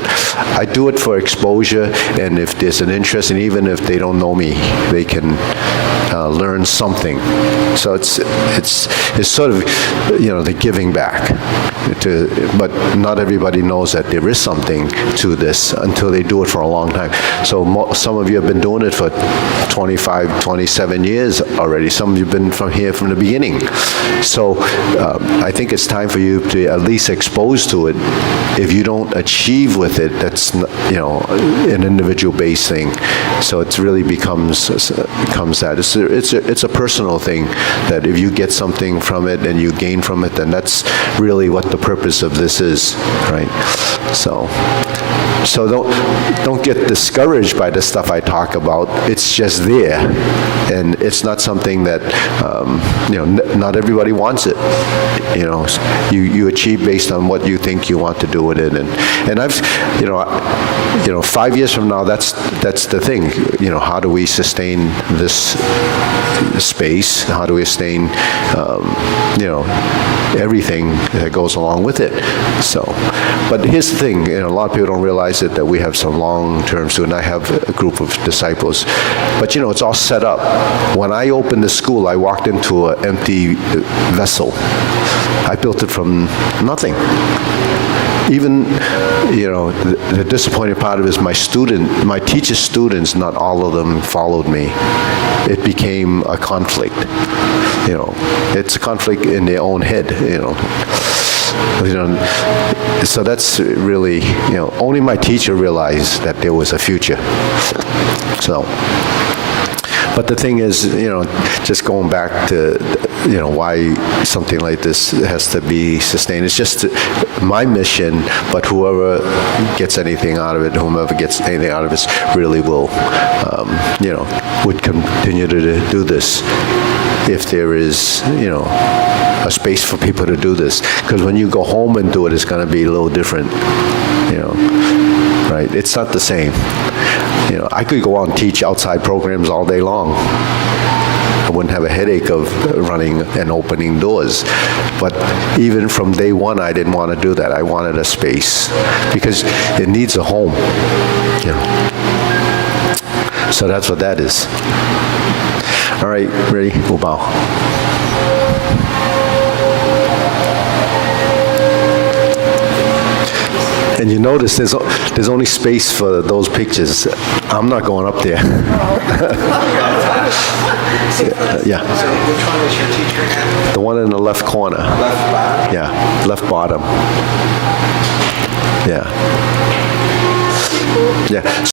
I do it for exposure, and if there's an interest, and even if they don't know me, they can learn something. So it's sort of, the giving back. But not everybody knows that there is something to this until they do it for a long time. So some of you have been doing it for 25, 27 years already. Some of you have been from the beginning. So I think it's time for you to at least expose to it. If you don't achieve with it, that's an individual-based thing. So it really becomes that. It's a personal thing that if you get something from it and you gain from it, then that's really what the purpose of this is, right? So don't get discouraged by the stuff I talk about. It's just there, and it's not something that not everybody wants it. You achieve based on what you think you want to do with it, and I've 5 years from now, that's the thing. How do we sustain this space? How do we sustain everything that goes along with it? So, but here's the thing, a lot of people don't realize that we have some long-term students. I have a group of disciples, but it's all set up. When I opened the school, I walked into an empty vessel. I built it from nothing. Even, the disappointing part of it is my teacher students, not all of them followed me. It became a conflict. It's a conflict in their own head, So that's really, only my teacher realized that there was a future. So, but the thing is, just going back to, why something like this has to be sustained. It's just my mission, but whoever gets anything out of it, whomever gets anything out of it really will, would continue to do this if there is, a space for people to do this. Because when you go home and do it, it's going to be a little different, right? It's not the same. I could go out and teach outside programs all day long. I wouldn't have a headache of running and opening doors. But even from day one, I didn't want to do that. I wanted a space because it needs a home. So that's what that is. All right, ready? We'll bow. And you notice there's only space for those pictures. I'm not going up there. Yeah. So which one is your teacher at? The one in the left corner. Left bottom? Yeah, left bottom. Yeah. Yeah.